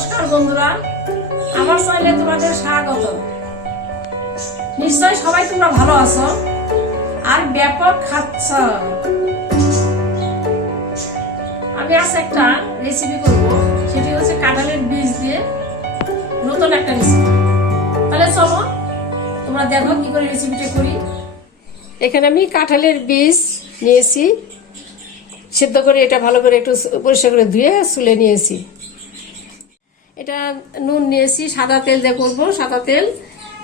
নমস্কার বন্ধুরা, আমার চ্যানেলে তোমাদের স্বাগত। নিশ্চয় সবাই তোমরা ভালো আছো আর ব্যাপক খাচ্ছ। আমি আজ একটা রেসিপি করব, সেটি হচ্ছে কাঁঠালের বীজ দিয়ে নতুন একটা রেসিপি। তাহলে চলো তোমরা দেখো কি করে রেসিপিটা করি। এখানে আমি কাঁঠালের বীজ নিয়েছি, সেদ্ধ করে এটা ভালো করে একটু পরিষ্কার করে ধুয়ে চুলে নিয়েছি। এটা নুন নিয়েছি, সাদা তেল দিয়ে করবো, সাদা তেল।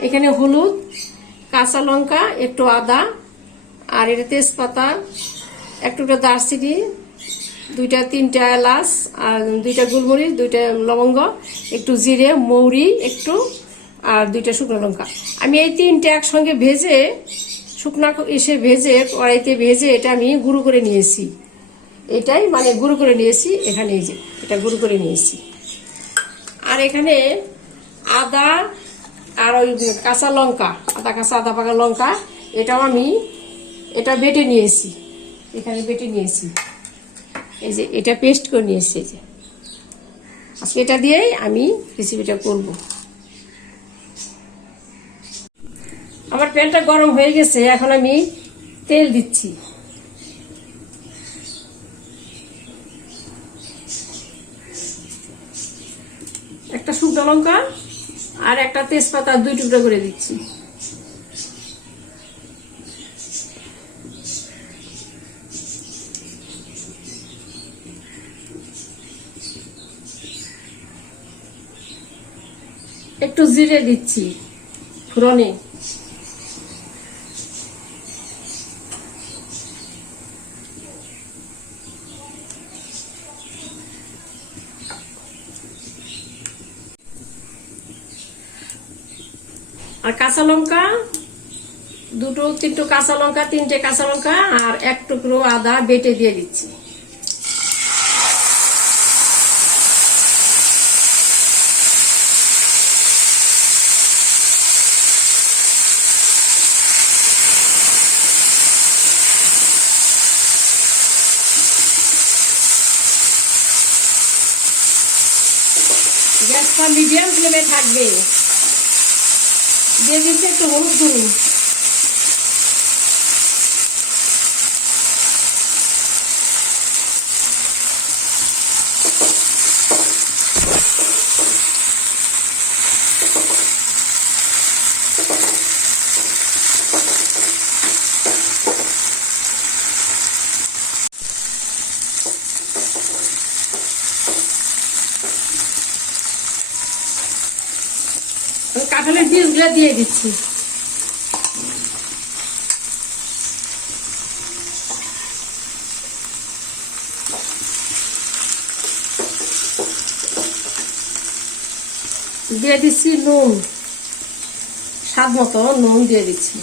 এখানে হলুদ, কাঁচা লঙ্কা, একটু আদা, আর এটা তেজপাতা, একটু দারচিনি, দুইটা তিনটা এলাচ, আর দুইটা গোলমরিচ, দুইটা লবঙ্গ, একটু জিরে, মৌরি একটু, আর দুইটা শুকনো লঙ্কা। আমি এই তিনটা একসঙ্গে ভেজে, শুকনা এসে ভেজে কড়াইতে ভেজে এটা আমি গুঁড়ো করে নিয়েছি। এটাই মানে গুঁড়ো করে নিয়েছি। এখানে এই যে এটা গুঁড়ো করে নিয়েছি। আর এখানে আদা আর ওই কাঁচা লঙ্কা, আদা কাঁচা আদা পাকা লঙ্কা, এটাও আমি এটা বেটে নিয়েছি। এখানে বেটে নিয়েছি, এই যে এটা পেস্ট করে নিয়েছি। এই যে আজকে এটা দিয়েই আমি রেসিপিটা করব। আমার প্যানটা গরম হয়ে গেছে, এখন আমি তেল দিচ্ছি। একটা শুকনো লঙ্কা আর একটা তেজপাতা দুই টুকরো করে দিচ্ছি। একটু জিরে দিচ্ছি ফোড়নে। আর কাঁচা লঙ্কা দুটো তিনটে কাঁচা লঙ্কা, তিনটে কাঁচা লঙ্কা আর এক টুকরো আদা বেটে দিয়ে দিচ্ছি। গ্যাসটা মিডিয়াম ফ্লেমে থাকবে। দিয়ে দিচ্ছি একটু হলুদ গুঁড়ো। কাঁঠালের বীজগুলো দিয়ে দিচ্ছি। দিয়ে দিচ্ছি নুন, স্বাদ মতো নুন দিয়ে দিচ্ছি।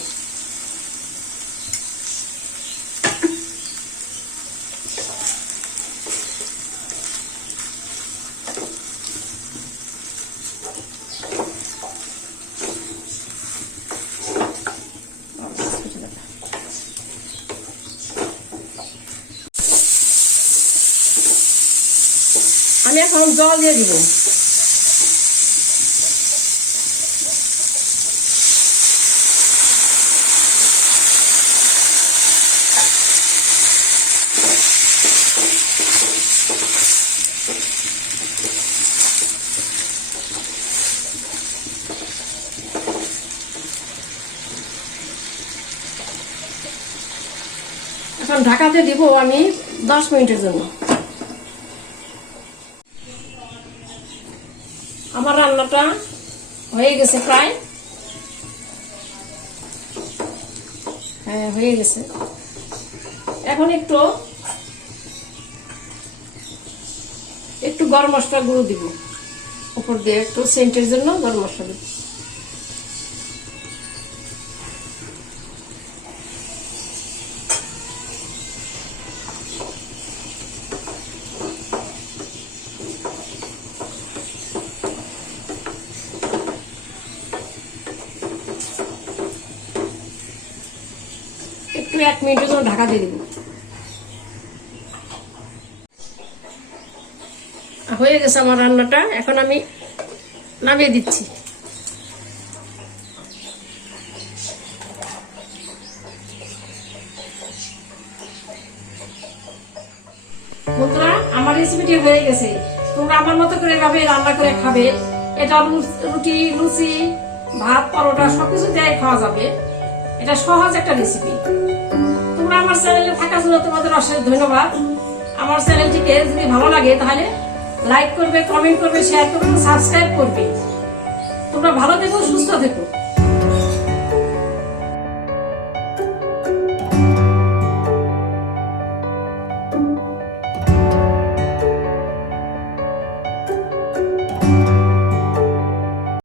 আমি এখন জল দিয়ে দিব। এখন ঢাকাতে দিব আমি 10 মিনিটের জন্য। আমার রান্নাটা হয়ে গেছে প্রায়, হ্যাঁ হয়ে গেছে। এখন একটু গরম মশলা গুঁড়ো দিব উপর দিয়ে, একটু সেন্টের জন্য গরম মশলা দিব। একটু 1 মিনিটের জন্য ঢাকা দিয়ে দিব। হয়ে গেছে আমার রান্নাটা, এখন আমি নামিয়ে দিচ্ছি। বন্ধুরা, আমার রেসিপিটি হয়ে গেছে। তোমরা আমার মতো করে এভাবে রান্না করে খাবে। এটা রুটি, লুচি, ভাত, পরোটা সবকিছু দিয়ে খাওয়া যাবে। এটা সহজ একটা রেসিপি। তোমরা আমার চ্যানেলে থাকার জন্য তোমাদের অশেষ ধন্যবাদ। আমার চ্যানেলটিকে যদি ভালো লাগে তাহলে লাইক করবে, কমেন্ট করবে, শেয়ার করবে, সাবস্ক্রাইব করবে। তোমরা ভালো থেকো, সুস্থ থেকো।